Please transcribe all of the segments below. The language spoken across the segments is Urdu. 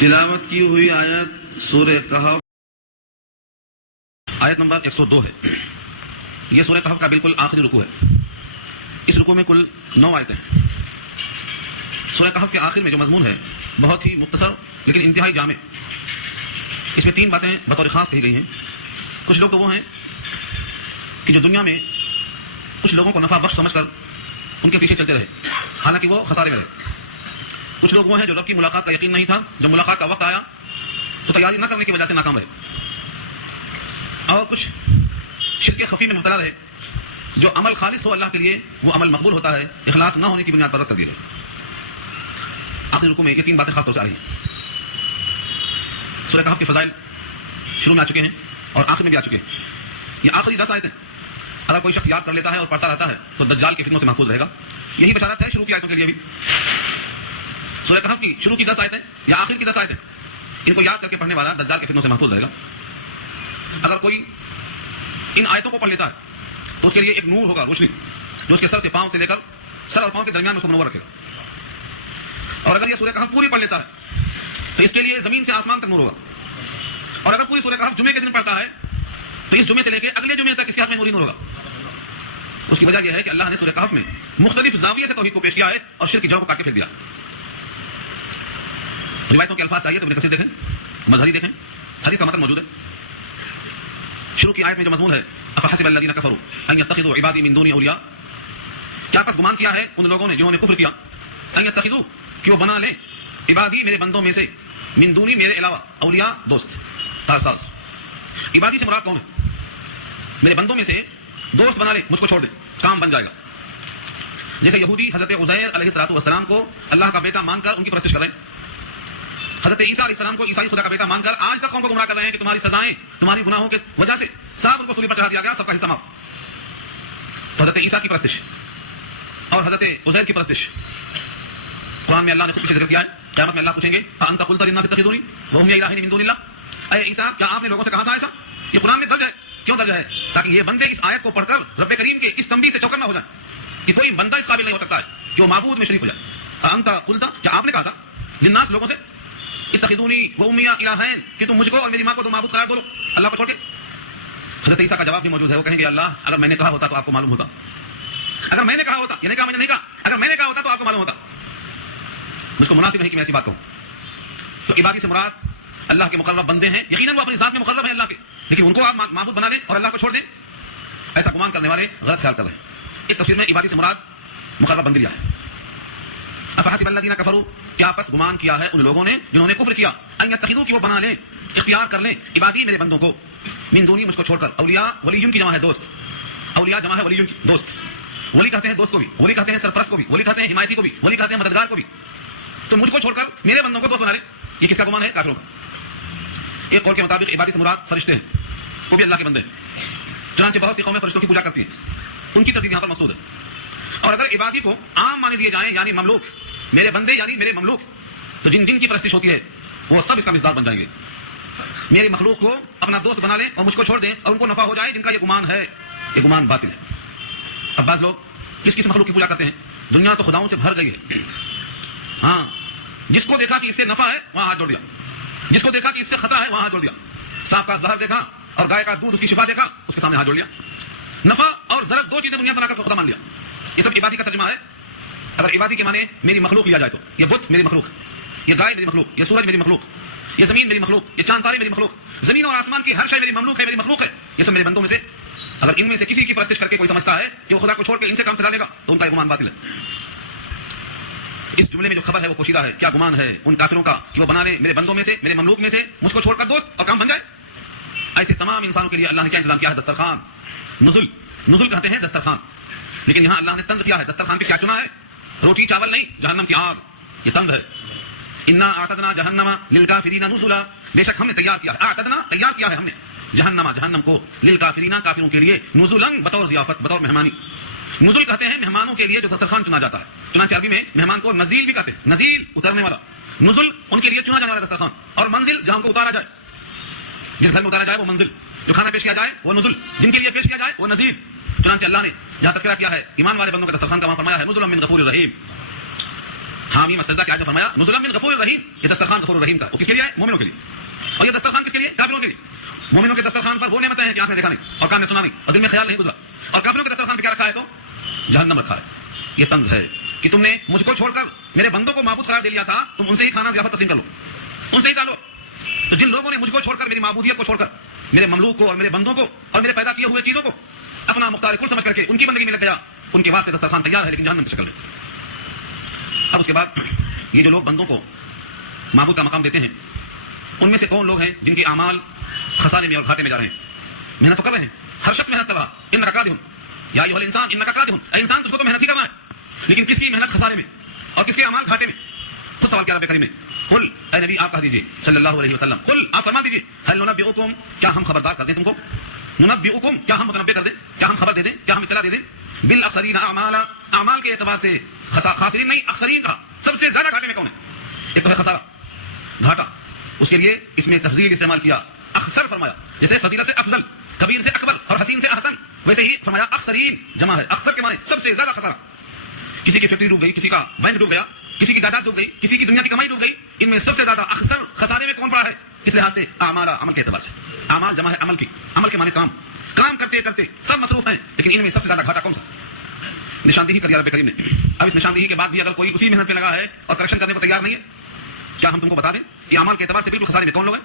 تلاوت کی ہوئی آیت سورہ کہف آیت نمبر 102 ہے. یہ سورہ کہف کا بالکل آخری رکوع ہے. اس رکوع میں کل 9 آیتیں ہیں. سورہ کہف کے آخر میں جو مضمون ہے بہت ہی مختصر لیکن انتہائی جامع. اس میں 3 باتیں بطور خاص کہی گئی ہیں. کچھ لوگ تو وہ ہیں کہ جو دنیا میں کچھ لوگوں کو نفع بخش سمجھ کر ان کے پیچھے چلتے رہے حالانکہ وہ خسارے میں رہے. کچھ لوگ وہ ہیں جو رب کی ملاقات کا یقین نہیں تھا، جب ملاقات کا وقت آیا تو تیاری نہ کرنے کی وجہ سے ناکام رہے. اور کچھ شرک خفی میں مبتلا رہے. جو عمل خالص ہو اللہ کے لیے وہ عمل مقبول ہوتا ہے، اخلاص نہ ہونے کی بنیاد پر رد کر دیے گئے. آخری رکوع میں یہ 3 باتیں خاص طور سے آ رہی ہیں. سورہ کہف کے فضائل شروع میں آ چکے ہیں اور آخر میں بھی آ چکے ہیں. یہ آخری 10 آیتیں اگر کوئی شخص یاد کر لیتا ہے اور پڑھتا رہتا ہے تو دجال کی فتنوں سے محفوظ رہے گا. یہی بشارت ہے شروع کی آیتوں کے لیے بھی. سورہ کہف کی شروع کی 10 آیتیں یا آخر کی 10 آیتیں ان کو یاد کر کے پڑھنے والا دجال کی فتنوں سے محفوظ رہے گا. اگر کوئی ان آیتوں کو پڑھ لیتا ہے تو اس کے لیے ایک نور ہوگا، روشنی، جو اس کے سر سے پاؤں سے لے کر سر اور پاؤں کے درمیان میں اس کو منور رکھے گا. اور اگر یہ سورہ کہف پوری پڑھ لیتا ہے تو اس کے لیے زمین سے آسمان تک نور ہوگا. اور اگر پوری سورہ کہف جمعے کے دن پڑھتا ہے تو اس جمعے سے لے کے اگلے جمعے تک اس کے ہاتھ میں نور ہی نور ہوگا. اس کی وجہ یہ ہے کہ اللہ نے سورہ کہف میں مختلف زاویے سے توحید کو پیش کیا ہے اور شرک کی جڑوں کو کاٹ کے پھینک دیا. روایتوں کے الفاظ چاہیے تو ابن کثیر دیکھیں، مظہری دیکھیں، حدیث کا متن موجود ہے. شروع کی آیت میں جو مضمون ہے افحسب الذین کفروا ان یتخذوا عبادی من دونی اولیاء، کیا پس گمان کیا ہے ان لوگوں نے جنہوں نے کفر کیا ان یتخذوا کہ وہ بنا لیں عبادی میرے بندوں میں سے من دونی میرے علاوہ اولیاء دوست کارساز. عبادی سے مراد کون ہے؟ میرے بندوں میں سے دوست بنا لے، مجھ کو چھوڑ دے، کام بن جائے گا. جیسے یہودی حضرت عزیر علیہ السلام کو اللہ کا بیٹا مان کر ان کی پرستش کر رہے ہیں. حضرت عیسیٰ علیہ السلام کو عیسائی خدا کا بیٹا مان کر آج تک قوم کو گمراہ کر رہے ہیں کہ تمہاری سزائیں تمہاری گناہوں کی وجہ سے سب ان کو صلیب پر چڑھا دیا گیا، سب کا حصہ معاف. تو حضرت عیسیٰ کی پرستش اور حضرت عزیر کی پرستش قرآن میں اللہ نے خود پیچھے ذکر کیا ہے. قیامت میں اللہ پوچھیں گے انت قلت للناس اتخذونی وهم الہین من دون اللہ، اے عیسیٰ کیا آپ نے لوگوں سے کہا تھا ایسا؟ یہ قرآن میں درج ہے. کیوں درج ہے؟ تاکہ یہ بندے اس آیت کو پڑھ کر رب کریم کے اس تنبیہ سے چوکر نہ ہو جائیں کہ کوئی بندہ اس قابل نہیں ہو سکتا ہے کہ وہ معبود میں شریک ہو جائے. انت قلت، کیا آپ نے کہا تھا للناس لوگوں سے اتخذونی وامی الہین کہ تم مجھ کو اور میری ماں کو دو معبود قرار دو اللہ کو چھوڑ کے؟ حضرت عیسیٰ کا جواب بھی موجود ہے. وہ کہیں گے اللہ اگر میں نے کہا ہوتا تو آپ کو معلوم ہوتا. اگر میں نے کہا ہوتا، یہ نہیں کہا میں نے نہیں کہا، اگر میں نے کہا ہوتا تو آپ کو معلوم ہوتا. مجھ کو مناسب نہیں کہ میں ایسی بات کہوں. تو عبادی سے مراد اللہ کے مقرب بندے ہیں. یقیناً وہ اپنی ذات میں مقرب ہیں اللہ کے، لیکن ان کو آپ معبود بنا دیں اور اللہ کو چھوڑ دیں، ایسا گمان کرنے والے غلط خیال کر رہے ہیں. ایک تفسیر میں عبادی سے مراد مقرب بندی ہے. افحسب الذین کفروا، کیا پس گمان کیا ہے ان لوگوں نے جنہوں نے کفر کیا ان یتخذوا کہ وہ بنا لیں، اختیار کر لیں عبادی میرے بندوں کو من دونی مجھ کو چھوڑ کر. اولیاء ولیوں کی جمع ہے دوست، اولیاء جمع ہے ولیوں کی دوست. ولی کہتے ہیں دوست کو بھی، ولی کہتے ہیں سرپرست کو بھی، ولی کہتے ہیں حمایتی کو بھی، ولی کہتے ہیں مددگار کو بھی. تو مجھ کو چھوڑ کر میرے بندوں کو دوست بنا لیں، یہ کس کا گمان ہے؟ کافروں کا. ایک قول کے مطابق عبادی سے مراد فرشتے ہیں، وہ بھی اللہ کے بندے ہیں. چنانچہ بہت سی قومیں فرشتوں کی پوجا کرتی ہیں، ان کی تردید یہاں پر مقصود ہے. اور اگر عبادی کو عام معنی دیے جائیں یعنی مملوک، میرے بندے یعنی میرے مملوک، تو جن کی پرستش ہوتی ہے وہ سب اس کا مزدار بن جائیں گے. میری مخلوق کو اپنا دوست بنا لیں اور مجھ کو چھوڑ دیں اور ان کو نفع ہو جائے، جن کا یہ گمان ہے یہ گمان باطل ہے. اب بعض لوگ کس مخلوق کی پوجا کرتے ہیں؟ دنیا تو خداؤں سے بھر گئی ہے. ہاں، جس کو دیکھا کہ اس سے نفع ہے وہاں ہاتھ جوڑ دیا، جس کو دیکھا کہ اس سے خطرہ ہے وہاں ہاتھ جوڑ دیا. سانپ کا زہر دیکھا اور گائے کا دودھ اس کی شفا دیکھا، اس کے سامنے ہاتھ جوڑ لیا. نفع اور ضرر 2 چیزیں بنیاد بنا کر خدا مان لیا. یہ سب عبادی کا ترجمہ ہے. اگر عبادی کے معنی میری مخلوق لیا جائے تو یہ بت میری مخلوق، یہ گائے میری مخلوق، یہ سورج میری مخلوق، یہ زمین میری مخلوق، یہ چاند تارے میری مخلوق، زمین اور آسمان کی ہر شے میری مملوک ہے، میری مخلوق ہے. یہ سب میرے بندوں میں سے اگر ان میں سے کسی کی پرستش کر کے کوئی سمجھتا ہے کہ وہ خدا کو چھوڑ کے ان سے کام چلا لے گا تو ان کا یہ گمان باطل ہے. اس جملے میں جو خبر ہے وہ پوشیدہ ہے. کیا گمان ہے ان کافروں کا کہ وہ بنا لیں میرے بندوں میں سے، میرے مملوک میں سے مجھ کو چھوڑ کر دوست اور کام بن جائے؟ ایسے تمام انسانوں کے لیے اللہ نے کیا انتظام کیا ہے؟ دسترخوان. نزل کہتے ہیں دسترخوان، لیکن یہاں اللہ نے طنز کیا ہے. دسترخوان پہ کیا چنا ہے؟ روٹی چاول نہیں، جہنم کی آگ. یہ طنز ہے. انا اعتدنا جہنم للکافرین نزلا، بے شک ہم نے تیار کیا ہے، اعتدنا تیار کیا ہے ہم نے، جہنم کو، للکافرین کافروں کے لیے، نزلا بطور ضیافت، بطور مہمانی. نزل کہتے ہیں مہمانوں کے لیے جو دسترخوان چنا جاتا ہے. چنانچہ عربی میں مہمان کو نزیل بھی کہتے ہیں، نزیل اترنے والا. نزل ان کے لیے چنا جانے والا دسترخوان، اور منزل جہاں کو اتارا جائے، جس گھر میں اتارا جائے وہ منزل، جو کھانا پیش کیا جائے وہ نزل، جن کے لیے پیش کیا جائے وہ نزیل. چنانچہ اللہ نے جہاں تذکرہ کیا ہے ایمان والے بندوں کا دسترخوان کا، وہاں فرمایا ہے نزل من غفور الرحیم. حامد حامیم السجدہ کی آیت میں فرمایا نزلا من غفور الرحیم، یہ دسترخوان غفور الرحیم کا، وہ کس کے لیے ہے؟ مومنوں کے لیے. اور یہ دسترخوان کس کے لیے؟ کافروں کے لیے. مومنوں کے دسترخوان پر وہ نعمتیں ہیں کہ آنکھ نے دیکھا نہیں اور کان نے سنا نہیں اور دل میں خیال نہیں گزرا، اور کافروں کے دسترخوان پہ کیا رکھا ہے؟ تو جہنم رکھا ہے. یہ طنز ہے کہ تم نے مجھ کو چھوڑ کر میرے بندوں کو معبود قرار دے لیا تھا، تم ان سے ہی کھانا ضیافت تسلیم کر لو، ان سے ہی ڈالو. تو جن لوگوں نے مجھ کو چھوڑ کر، میری معبودیت کو چھوڑ کر، میرے مملوک کو اور میرے بندوں کو اور میرے پیدا کیے ہوئے چیزوں کو اپنا مختار کل سمجھ کر کے ان کی بندگی میں لگ گیا، ان کے واسطے دسترخوان تیار ہے لیکن جہنم کی شکل میں. اب اس کے بعد یہ جو لوگ بندوں کو معبود کا مقام دیتے ہیں، ان میں سے کون لوگ ہیں جن کے اعمال خسارے میں اور گھاٹے میں جا رہے ہیں؟ محنت تو کر رہے ہیں، ہر شخص محنت کر رہا. انک کادح یا ایھا الانسان انک کادح، اے انسان تجھ کو تو محنت ہی کرنا ہے، لیکن کس کی محنت خسارے میں اور کس کے اعمال گھاٹے میں؟ خود سوال کیا رب کریم نے. قل، اے نبی آپ کہہ دیجیے صلی اللہ علیہ وسلم، قل آپ فرما دیجیے، هل ننبئکم، کیا ہم خبردار کر دیں تم کو؟ ننبئکم، کیا ہم متنبع کر دیں، کیا ہم خبر دے دیں، کیا ہم اطلاع دے دیں؟ بالاخسرین اعمالا، اعمال کے اعتبار سے خاسرین نہیں، اخسرین کا سب سے زیادہ گھاٹے میں کون ہے؟ ایک تو ہے خسارہ، گھاٹا، اس کے لیے اس میں تفضیل استعمال کیا، اخسر فرمایا، جیسے فضیلت سے افضل، کبیر سے اکبر اور حسین سے احسن، ویسے ہی فرمایا اخسرین جمع ہے، اخسر کے معنی سب سے زیادہ خسارہ. کسی کی فیکٹری ڈوب گئی، کسی کا بینک ڈوب گیا، کسی کی جائیداد ڈوب گئی، کسی کی دنیا کی کمائی ڈوب گئی، ان میں سب سے زیادہ اخسر خسارے میں کون پڑا ہے؟ اس لحاظ سے اعمال، عمل کے اعتبار سے. اعمال جمع ہے عمل کی، عمل کے معنی کام، کام کرتے کرتے سب مصروف ہیں، لیکن ان میں سب سے زیادہ گھاٹا کون سا؟ نشاندہی کر دیا رب کریم نے. اب اس نشاندہی کے بعد بھی اگر کوئی اسی محنت پہ لگا ہے اور کریکشن کرنے کو تیار نہیں ہے، کیا ہم تم کو بتا دیں کہ اعمال کے اعتبار سے بالکل خسارے میں کون لوگ ہیں؟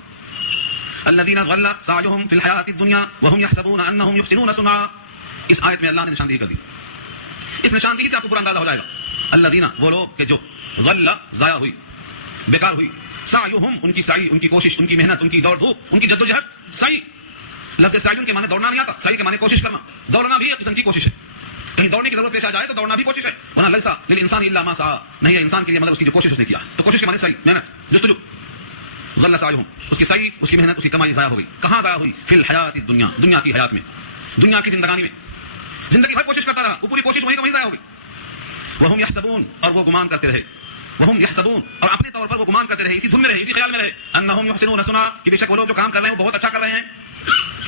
الذین ضل سعیهم فی الحیاۃ الدنیا وهم یحسبون انهم یحسنون صنعا. اس آیت میں اللہ نے نشاندہی کر دی. اس نشاندہی سے آپ کو پورا اندازہ ہو جائے گا. الذین، وہ لوگ کہ جو ضل، ضائع ہوئی، بیکار ہوئی، سعیهم، ان کی سعی، ان کی کوشش، ان کی محنت، ان کی دوڑ دھوپ، ان کی جدوجہد. سعی لفظ سعی کے معنی دوڑنا نہیں آتا، سعی کے معنی کوشش کرنا، دوڑنا بھی ایک قسم کی کوشش ہے. کہیں دوڑنے کی ضرورت پیش آ جائے تو دوڑنا بھی کوشش ہے. ورنہ لیسا للانسان الا ما سعى، نہیں ہے انسان کے لیے مگر اس کی جو کوشش اس نے کیا. تو کوشش کے معنی سعی، محنت، جستجو. ضل سعیهم، اس کی سعی، اس کی محنت، اس کی کمائی ضائع ہو گئی. کہاں ضائع ہوئی؟ فی الحیات الدنیا، دنیا کی حیات میں، دنیا کی زندگانی میں. زندگی بھر کوشش کرتا رہا، وہ پوری کوشش وہیں کا وہیں ضائع ہو گئی. وهم يحسبون، اور وہ گمان کرتے رہے، وهم يحسبون، اور اپنے طور پر وہ گمان کرتے رہے، اسی دھن میں رہے، اسی خیال میں رہے، انهم يحسنون صنعا، کہ بے شک وہ لوگ جو کام کر رہے ہیں وہ بہت اچھا کر رہے ہیں.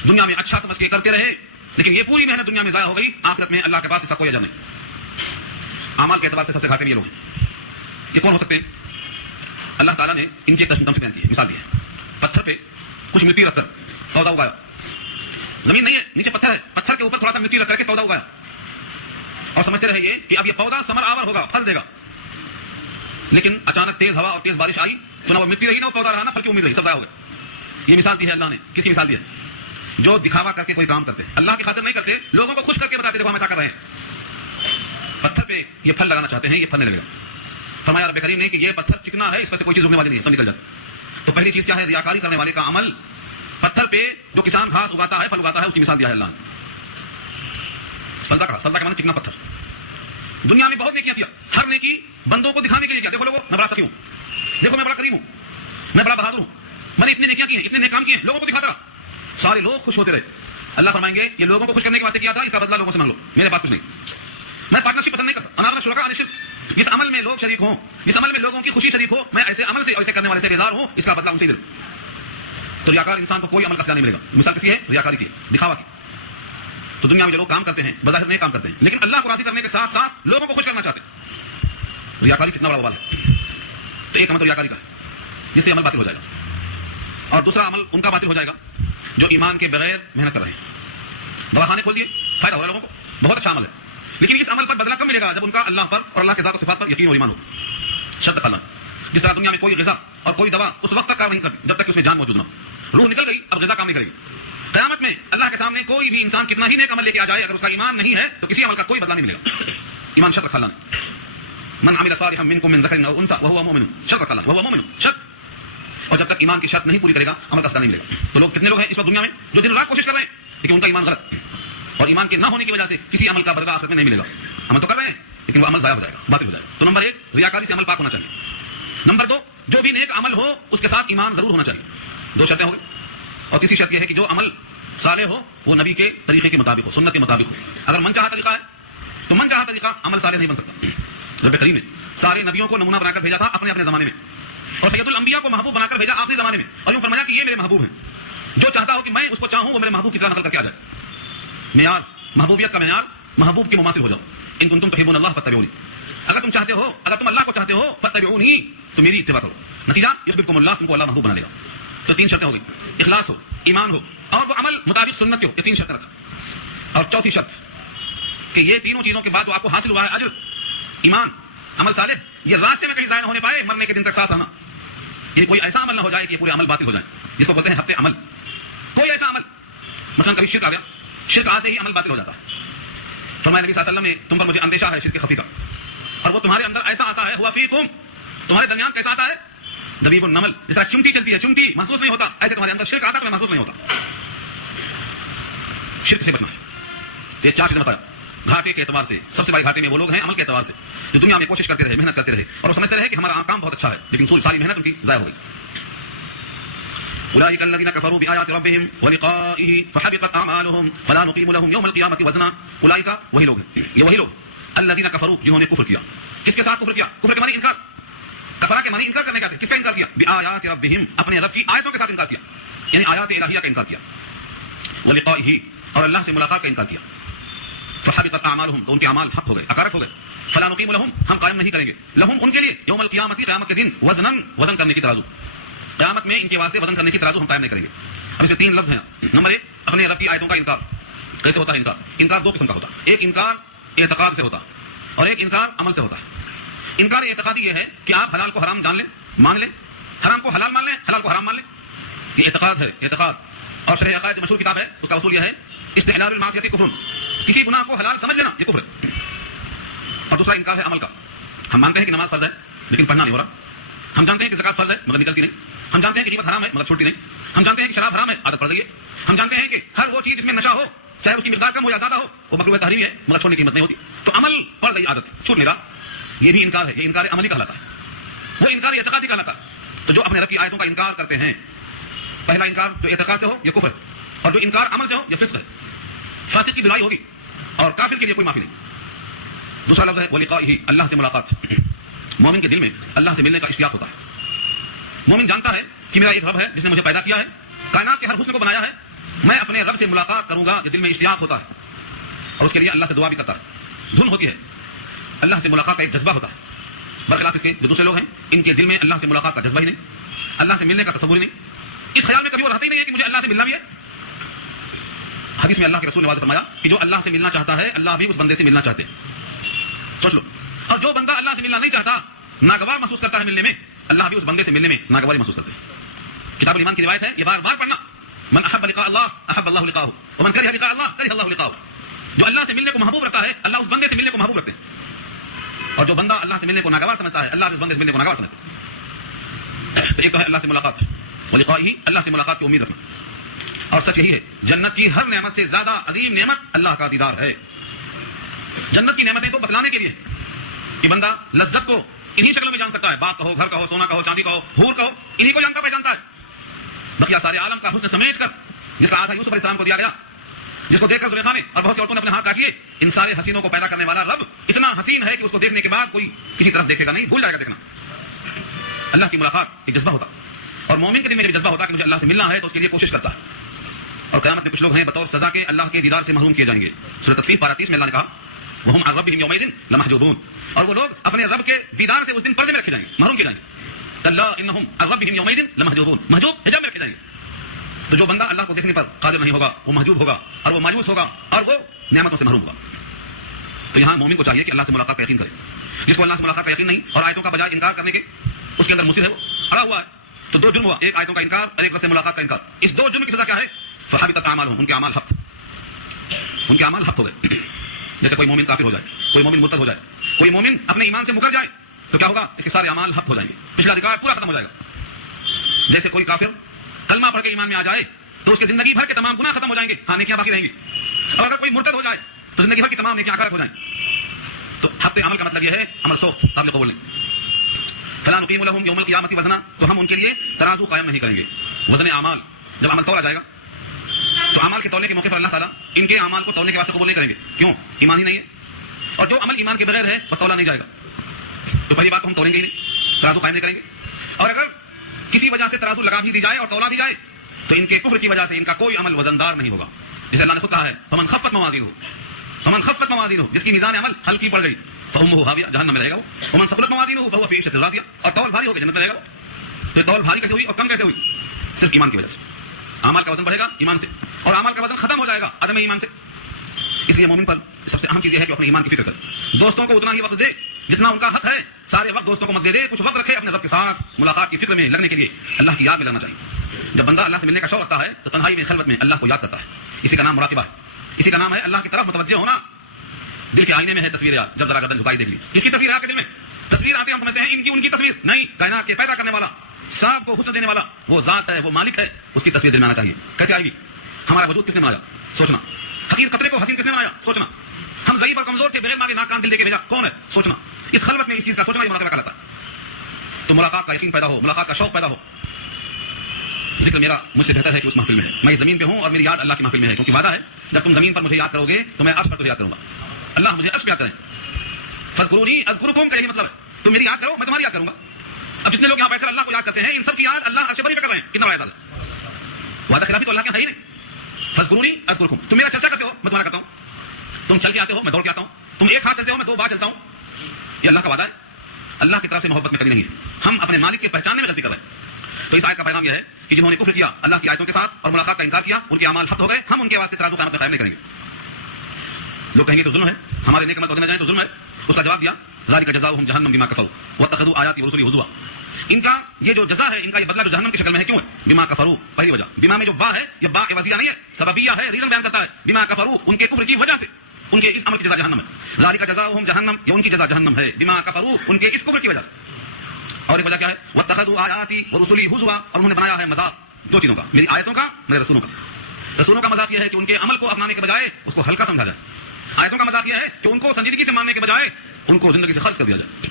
دنیا میں اچھا سمجھ کے کرتے رہے، لیکن یہ پوری محنت دنیا میں ضائع ہو گئی. آخرت میں اللہ کے پاس اس کا کوئی اجر نہیں. اعمال کے اعتبار سے سب سے گھاٹے میں یہ لوگ ہیں. یہ کون ہو سکتے ہیں؟ اللہ تعالیٰ نے ان کی ایک قسم سے بیان کی ہے، مثال دی ہے. پتھر پہ کچھ مٹی رکھ کر پودا اگایا. زمین نہیں ہے، نیچے پتھر ہے، پتھر کے اوپر تھوڑا سا مٹی رکھ کر کے پودا اگایا، اور سمجھتے رہے یہ کہ اب یہ پودا ثمر آور ہوگا، پھل دے گا. لیکن اچانک تیز ہوا اور تیز بارش آئی تو نہ وہ مٹی رہی، نہ وہ پودا رہا، نہ پھل کی امید رہی، سب ضائع ہو گئے. یہ مثال دی ہے اللہ نے. کس کی مثال دی ہے؟ جو دکھاوا کر کے کوئی کام کرتے ہیں، اللہ کی خاطر نہیں کرتے، لوگوں کو خوش کر کے بتاتے دیکھو ہم ایسا کر رہے ہیں. پتھر پہ یہ پھل لگانا چاہتے ہیں، یہ پھل نہیں لگے گا. فرمایا رب کریم نے کہ یہ پتھر چکنا ہے، اس پر سے کوئی چیز اگنے والی نہیں ہے، سب نکل جاتا. تو پہلی چیز کیا ہے؟ ریاکاری کرنے والے کا عمل. پتھر پہ جو کسان گھاس اگاتا ہے، پھل اگاتا ہے، اس کی مثال دیا ہے اللہ نے. سلطہ کا، سلطہ کا معنی چکنا پتھر. دنیا میں بہت نیکیاں کیا، ہر نیکی بندوں کو دکھانے کے لیے کیا. دیکھو لوگوں، میں بڑا سخی ہوں، دیکھو میں بڑا کریم ہوں، میں بڑا بہادر ہوں، میں نے اتنے نیکیاں کی ہیں، اتنے نیک کام کیے ہیں، لوگوں کو دکھاتا رہا. سارے لوگ خوش ہوتے رہے. اللہ فرمائیں گے یہ لوگوں کو خوش کرنے کے واسطے کیا تھا، اس کا بدلہ لوگوں سے مانگ لو، میرے پاس کچھ نہیں. میں پارٹنرشپ پسند نہیں کرتا. اناغنا شرکاء عن الشرک، جس عمل میں لوگ شریک ہوں، جس عمل میں لوگوں کی خوشی شریک ہو، میں ایسے عمل سے، ایسے کرنے والے سے بیزار ہوں، اس کا بدلہ ان سے ہی دے دوں. تو ریاکار انسان کو کوئی عمل کا صلہ نہیں ملے گا. مثال کسی ہے؟ ریاکاری کی، دکھاوا کی. تو دنیا میں جو لوگ کام کرتے ہیں بظاہر نہیں کام کرتے ہیں، لیکن اللہ کو راضی کرنے کے ساتھ ساتھ لوگوں کو خوش کرنا چاہتے ہیں. ریاکاری کتنا بڑا وبال ہے. تو ایک عمل تو ریاکاری کا ہے، جس سے عمل باطل ہو جائے گا. اور دوسرا عمل ان کا باطل ہو جائے گا جو ایمان کے بغیر محنت کر رہے ہیں. دواخانے کھول دیے، فائدہ ہو رہا ہے لوگوں کو، بہت اچھا عمل ہے، لیکن اس عمل پر بدلہ کب ملے گا؟ جب ان کا اللہ پر اور اللہ کے ذات و صفات پر یقین اور ایمان ہو. شرط خلنا، جس طرح دنیا میں کوئی غذا اور کوئی دوا اس وقت تک کام نہیں کرتی جب تک کہ اس میں جان موجود نہ ہو. روح نکل گئی، اب غذا کام نہیں کرے گی. قیامت میں اللہ کے سامنے کوئی بھی انسان کتنا ہی نیک عمل لے کے آ جائے، اگر اس کا ایمان نہیں ہے تو کسی عمل کا کوئی بدلہ نہیں ملے گا. ایمان شرط خلنا. من عمل صالحا منکم من ذکر او انثى وهو مؤمن، شرط خلنا وهو مؤمن، شرط. اور جب تک ایمان کی شرط نہیں پوری کرے گا عمل کا صلہ نہیں ملے گا. تو لوگ کتنے لوگ ہیں اس وقت دنیا میں جو دن رات کوشش کر رہے ہیں لیکن ان کا ایمان غلط، اور ایمان کے نہ ہونے کی وجہ سے کسی عمل کا بدلہ آخرت میں نہیں ملے گا. عمل تو کر رہے ہیں لیکن وہ عمل ضائع ہو جائے گا، باطل ہو جائے گا. تو نمبر 1 ریاکاری سے عمل پاک ہونا چاہیے. نمبر 2 جو بھی نیک عمل ہو اس کے ساتھ ایمان ضرور ہونا چاہیے. 2 شرطیں ہو گئی. اور تیسری شرط یہ ہے کہ جو عمل صالح ہو وہ نبی کے طریقے کے مطابق ہو، سنت کے مطابق ہو. اگر من چاہا طریقہ ہے تو من چاہا طریقہ عمل صالح نہیں بن سکتا. رب کریم نے سارے نبیوں کو نمونہ بنا کر بھیجا تھا اپنے اپنے زمانے میں، اور سید الانبیاء کو محبوب بنا کر بھیجا آخری زمانے میں، اور یوں فرمایا کہ یہ میرے محبوب ہیں. جو چاہتا ہو کہ میں اس کو چاہوں وہ میرے محبوب کی طرح نقل کر کے آ جائے. معیار محبوبیت کا معیار محبوب کے مماثل ہو جاؤ. ان کنتم تحبون اللہ فاتبعونی. اگر اگر تم چاہتے ہو، اگر تم اللہ کو چاہتے ہو فاتبعونی، تو میری اتباع کرو، نتیجہ یحببکم اللہ، تم کو اللہ محبوب بنا دے گا۔ تو 3 شرطیں ہو گئی، اخلاص ہو، ایمان ہو، اور وہ عمل مطابق سنت کے ہو، یہ 3 شرطیں رکھا۔ اور چوتھی شرط کہ یہ تینوں چیزوں کے بعد جو آپ کو حاصل ہوا ہے اجر، ایمان، عمل صالح، یہ راستے میں کہیں ضائع نہ ہونے پائے، مرنے کے دن تک ساتھ رہنا۔ یہ کوئی ایسا عمل نہ ہو جائے کہ یہ پورے عمل باطل ہو جائیں، جس کو کہتے ہیں ہفتے عمل۔ کوئی ایسا عمل، مثلا کبھی شرک آ گیا، شرک آتے ہی عمل باطل ہو جاتا ہے۔ فرمایا نبی صلی اللہ علیہ وسلم نے، تم پر مجھے اندیشہ ہے شرک خفی کا، اور وہ تمہارے اندر ایسا آتا ہے، ہوا فیکم، تمہارے درمیان کیسا آتا ہے؟ دبیب النمل، جیسا چمٹی چلتی ہے، چمٹی محسوس نہیں ہوتا، ایسے تمہارے اندر شرک آتا ہے، تمہیں محسوس نہیں ہوتا۔ شرک سے بچنا ہے۔ یہ 4 چیزیں بتایا۔ گھاٹے کے اعتبار سے سب سے بڑے گھاٹے میں وہ لوگ ہیں عمل کے اعتبار سے جو دنیا میں کوشش کرتے رہے، محنت کرتے رہے، اور وہ سمجھتے رہے کہ ہمارا کام بہت اچھا ہے، لیکن ساری محنت ان کی ضائع ہو گئی۔ اولئک الذین کفروا بآیات ربہم ولقائہ فحبطت اعمالہم فلا نقیم لہم یوم القیامۃ وزنا۔ اولئک وہی لوگ ہیں، یہ وہی لوگ الذین کفروا جنہوں نے کفر کیا۔ کس کے ساتھ کفر کیا؟ کفر کے معنی انکار، کفرہ کے معنی انکار کرنے کا تھے۔ کس کا انکار کیا؟ بآیات ربہم، اپنے رب کی آیتوں کے ساتھ انکار کیا، یعنی آیات الہیہ کا انکار کیا، ولقائہ، اور اللہ سے ملاقات کا انکار کیا۔ فحبطت اعمالہم، تو ان کے اعمال حق ہو گئے، اکارت ہو گئے۔ فلا نقیم لہم، ہم قائم نہیں کریں گے، لہم ان کے لیے، یوم القیامۃ، قیامت کے دن، وزنا، وزن کرنے کی ترازو، قیامت میں ان کے واسطے وزن کرنے کی ترازو ہم قائم نہیں کریں گے۔ اب اس میں 3 لفظ ہیں۔ نمبر 1، اپنے رب کی آیتوں کا انکار۔ کیسے ہوتا ہے انکار؟ انکار 2 قسم کا ہوتا ہے، ایک انکار اعتقاد سے ہوتا ہے اور ایک انکار عمل سے ہوتا ہے۔ انکار اعتقادی یہ ہے کہ آپ حلال کو حرام جان لیں، مان لیں، حرام کو حلال مان لیں، حلال کو حرام مان لیں، یہ اعتقاد ہے، اعتقاد۔ اور شرح عقائد مشہور کتاب ہے، اس کا اصول یہ ہے استحلال المعصیۃ کفر، کسی گناہ کو حلال سمجھ لینا یہ کفر ہے۔ اور دوسرا انکار ہے عمل کا۔ ہم مانتے ہیں کہ نماز فرض ہے لیکن پڑھنا نہیں ہو رہا، ہم جانتے ہیں کہ زکات فرض ہے مگر نکلتی نہیں، ہم جانتے ہیں کہ غیبت حرام ہے مگر چھوڑتی نہیں، ہم جانتے ہیں کہ شراب حرام ہے عادت پڑ گئی ہے، ہم جانتے ہیں کہ ہر وہ چیز جس میں نشہ ہو چاہے اس کی مقدار کم ہو یا زیادہ ہو وہ مکروہ تحریمی ہے مگر چھوڑنے کی ہمت نہیں ہوتی، تو عمل پڑ گئی، عادت چھوڑ نہیں رہا، یہ بھی انکار ہے، یہ انکار عملی کہلاتا ہے، وہ انکار اعتقادی کہلاتا ہے۔ تو جو اپنے رب کی آیتوں کا انکار کرتے ہیں، پہلا انکار جو اعتقاد سے ہو یہ کفر ہے، اور جو انکار عمل سے ہو یہ فسق ہے، فاسق کی برائی ہوگی اور کافر کے لیے کوئی معافی نہیں۔ دوسرا لفظ ہے ولقائہ، اللہ سے ملاقات۔ مومن کے دل میں اللہ سے ملنے کا اشتیاق ہوتا ہے۔ مومن جانتا ہے کہ میرا ایک رب ہے جس نے مجھے پیدا کیا ہے، کائنات کے ہر حسن کو بنایا ہے، میں اپنے رب سے ملاقات کروں گا، یہ دل میں اشتیاق ہوتا ہے، اور اس کے لیے اللہ سے دعا بھی کرتا ہے، دھن ہوتی ہے، اللہ سے ملاقات کا ایک جذبہ ہوتا ہے۔ برخلاف اس کے جو دوسرے لوگ ہیں، ان کے دل میں اللہ سے ملاقات کا جذبہ ہی نہیں، اللہ سے ملنے کا تصور ہی نہیں، اس خیال میں کبھی وہ رہتا ہی نہیں ہے کہ مجھے اللہ سے ملنا بھی ہے۔ حدیث میں اللہ کے رسول نے واضح فرمایا کہ جو اللہ سے ملنا چاہتا ہے اللہ بھی اس بندے سے ملنا چاہتے ہیں، سوچ لو۔ اور جو بندہ اللہ سے ملنا نہیں چاہتا، ناگوار محسوس کرتا ہے ملنے میں، اللہ بھی اس بندے سے ملنے میں ناگواری محسوس کرتے ہیں۔ کتاب الایمان کی روایت ہے، یہ بار بار پڑھنا، من احب لقاء اللہ احب اللہ لقاءہ ومن کرہ لقاء اللہ کرہ اللہ لقاءہ۔ جو اللہ سے ملنے کو محبوب رکھتا ہے اللہ اس بندے سے ملنے کو محبوب رکھتے ہیں، اور جو بندہ اللہ سے ملنے کو ناگوار سمجھتا ہے اللہ بھی اس بندے سے ملنے کو ناگوار سمجھتا ہے۔ تو ایک تو ہے اللہ سے ملاقات، ولقائہ، اللہ سے ملاقات کی امید رکھنا، اور سچ یہی ہے جنت کی ہر نعمت سے زیادہ عظیم نعمت اللہ کا دیدار ہے۔ جنت کی نعمتیں تو بتلانے کے لیے کہ بندہ لذت کو انہی شکلوں میں جان سکتا ہے، باغ کا ہو، گھر کا ہو، سونا کا ہو، چاندی کا ہو، حور کا ہو، انہی کو جانتا پہچانتا ہے۔ بقیہ سارے عالم کا حسن سمیٹ کر جس کا آدھا یوسف علیہ السلام کو دیا گیا، جس کو دیکھ کر زلیخا نے اور بہت سی عورتوں نے اپنے ہاتھ کاٹ لیے، ان سارے حسینوں کو پیدا کرنے والا رب اتنا حسین ہے کہ اس کو دیکھنے کے بعد کوئی کسی طرف دیکھے گا نہیں، بھول جائے گا دیکھنا۔ اللہ کی ملاقات ایک جذبہ ہوتا، اور مومن کے دل میں جب جذبہ ہوتا ہے کہ مجھے اللہ سے ملنا ہے تو اس کے لیے کوشش کرتا ہے۔ اور قیامت میں کچھ لوگ ہیں بطور سزا کے اللہ کے دیدار سے محروم کیے جائیں گے۔ سورۃ تطفیف پارہ 30 میں اللہ نے کہا وہم عن ربہم یومئذ لمحجوبون، اور وہ لوگ اپنے رب کے دیدار سے اس دن پردے میں رکھے جائیں گے، محروم کیے جائیں گے۔ کلا انہم عن ربہم یومئذ لمحجوبون، محجوب حجاب میں رکھے جائیں گے۔ تو جو بندہ اللہ کو دیکھنے پر قادر نہیں ہوگا وہ محجوب ہوگا اور وہ مایوس ہوگا اور وہ نعمتوں سے محروم ہوگا۔ تو یہاں مومن کو چاہیے کہ اللہ سے ملاقات کا یقین کرے۔ جس کو اللہ سے ملاقات کا یقین نہیں اور آیتوں کا بجائے انکار کرنے کے اس کے اندر مصر ہے، وہ اڑا ہوا ہے، تو 2 جرم ہوا، ایک آیتوں کا انکار اور ایک رب سے ملاقات کا انکار۔ اس 2 جرم کی سزا کیا ہے؟ فحبطت اعمالہم، ان کے اعمال حبط ہو گئے۔ جیسے کوئی مومن کافر ہو جائے، کوئی مومن مرتد ہو جائے، کوئی مومن اپنے ایمان سے مکر جائے تو کیا ہوگا؟ اس کے سارے اعمال حبط ہو جائیں گے، پچھلا ریکارڈ پورا ختم ہو جائے گا۔ جیسے کوئی کافر کلمہ پڑھ کے ایمان میں آ جائے تو اس کی زندگی بھر کے تمام گناہ ختم ہو جائیں گے، ہاں نیکیاں باقی رہیں گی، اور اگر کوئی مرتد ہو جائے تو زندگی بھر کی تمام نیکیاں غلط ہو جائیں۔ تو حبط عمل کا مطلب یہ ہے عمل سوخت، قابل قبول نہیں۔ فلا نقیم لہم یوم القیامۃ وزنا، تو ہم ان کے لیے ترازو قائم نہیں کریں گے، وزن اعمال۔ جب عمل تولا جائے گا تو اعمال کے تولنے کے موقع پر اللہ تعالیٰ ان کے اعمال کو تولنے کے واسطے قبول نہیں کریں گے، کیوں؟ ایمان ہی نہیں ہے، اور جو عمل ایمان کے بغیر ہے وہ تولا نہیں جائے گا، تو پہلی بات تو ہم تولیں گے ہی نہیں، ترازو قائم نہیں کریں گے۔ اور اگر کسی وجہ سے ترازو لگا بھی دی جائے اور تولا بھی جائے تو ان کے کفر کی وجہ سے ان کا کوئی عمل وزندار نہیں ہوگا، جسے اللہ نے خود کہا ہے فمن خفت موازینہ، جس کی میزان عمل ہلکی پڑ گئی فأمه هاوية جہنم میں رہے گا وہ. ومن ثقلت موازینہ فهو في عیشة راضیہ اور تول بھاری ہو گیا جنت میں رہے گا وہ. تو تول بھاری کیسے ہوئی اور کم کیسے ہوئی؟ صرف ایمان کی وجہ سے. اعمال کا وزن بڑھے گا ایمان سے اور اعمال کا وزن ختم ہو جائے گا عدم ایمان سے. اس لیے مومن پر سب سے اہم چیز یہ ہے کہ اپنے ایمان کی فکر کرے. دوستوں کو اتنا ہی وقت دے جتنا ان کا حق ہے. سارے وقت دوستوں کو مت دے دے. کچھ وقت رکھے اپنے رب کے ساتھ ملاقات کی فکر میں لگنے کے لیے. اللہ کی یاد میں لگنا چاہیے. جب بندہ اللہ سے ملنے کا شوق رکھتا ہے تو تنہائی میں خلوت میں اللہ کو یاد کرتا ہے. اسی کا نام مراقبہ ہے. اسی کا نام ہے اللہ کی طرف متوجہ ہونا. دل کے آئینے میں ہے تصویر یاد. جب ذرا گردن جھکائی دیکھ لی کس کی تصویر ہے آپ کے دل میں؟ تصویر آتی ہم سمجھتے ہیں ان کی ان کی تصویر. نہیں, کائنات کے پیدا کرنے والا, سب کو حسن دینے والا وہ ذات ہے, وہ مالک ہے. اس کی تصویر دل میں آنا چاہیے. کیسے آئے گی؟ ہمارا وجود کس نے بنایا؟ سوچنا. حقیر قطرے کو حسین کس نے بنایا؟ سوچنا. ہم ضعیف اور کمزور تھے, بغیر مانگے ناک کان دل دے کے بھیجا, کون ہے؟ سوچنا. اس خلوت میں اس چیز کا سوچنا ہی مراقبہ کہلاتا ہے. تو ملاقات کا یقین پیدا ہو, ملاقات کا شوق پیدا ہو. ذکر میرا مجھ سے بہتر ہے کہ اس محفل میں ہے. میں زمین پہ ہوں اور میری یاد اللہ کی محفل میں ہے, کیونکہ وعدہ ہے جب تم زمین پر مجھے یاد کرو گے تو میں عرش پر تجھے یاد کروں گا. اللہ مجھے عرش پہ یاد کریں. فاذکرونی اذکرکم کا یہی مطلب ہے. تم میری یاد کرو میں تمہاری یاد کروں گا. اب جتنے لوگ یہاں بیٹھ کر اللہ کو یاد کرتے ہیں ان سب کی یاد اللہ عرش بری پہ کر رہے ہیں. کتنا بڑا اعزاز ہے. وعدہ خلافی تو اللہ کے ہے ہی نہیں. فاذکرونی اذکرکم. تم میرا چرچا کرتے ہو میں تمہارا کرتا ہوں. تم چل کے آتے ہو میں دوڑ کے آتا ہوں. تم ایک ہاتھ چلتے ہو میں دو بار چلتا ہوں. یہ اللہ کا وعدہ ہے. اللہ کی طرف سے محبت میں کمی نہیں ہے. ہم اپنے مالک کے پہچاننے میں غلطی کر رہے ہیں. تو اس آیت کا پیغام یہ ہے کہ جنہوں نے کفر کیا اللہ کی آیتوں کے ساتھ اور ملاقات کا انکار کیا ان کے اعمال حبط ہو گئے. ہم ان کے واسطے ترازو قیامت میں قائم نہیں کریں گے. لوگ کہیں گے تو ظلم ہے, ہمارے نیک عمل بدلے نہ جائیں تو ظلم ہے. اس کا جواب دیا ذالک جزاؤہم جہنم بما کفروا واتخذوا آیاتی ورسلی ہزوا. ان کا یہ جو جزا ہے, ان کا یہ بدلہ جو جہنم کی شکل میں ہے, کیوں ہے؟ بما کفروا. پہلی وجہ بما میں جو با ہے یہ با عوضیہ نہیں ہے, سببیہ ہے, ریزن بیان کرتا ہے. بما کفروا ان کے کفر کی وجہ سے ان کے اس عمل کی جزا جہنم ہے. ذالک جزاؤہم جہنم, یہ ان کی جزا جہنم ہے. بما کفروا ان کے اس کفر کی وجہ سے. اور ایک وجہ کیا ہے؟ واتخذوا آیاتی ورسلی ہزوا, اور انہوں نے بنایا ہے مذاق دو چیزوں کا, میری آیتوں کا, میرے رسولوں کا. رسولوں کا مذاق یہ ہے کہ ان کے عمل کو اپنانے کے بجائے اس کو ہلکا سمجھا جائے. آیتوں کا مذاق یہ ہے کہ ان کو سنجیدگی سے ماننے کے بجائے ان کو زندگی سے خرچ کر دیا جائے.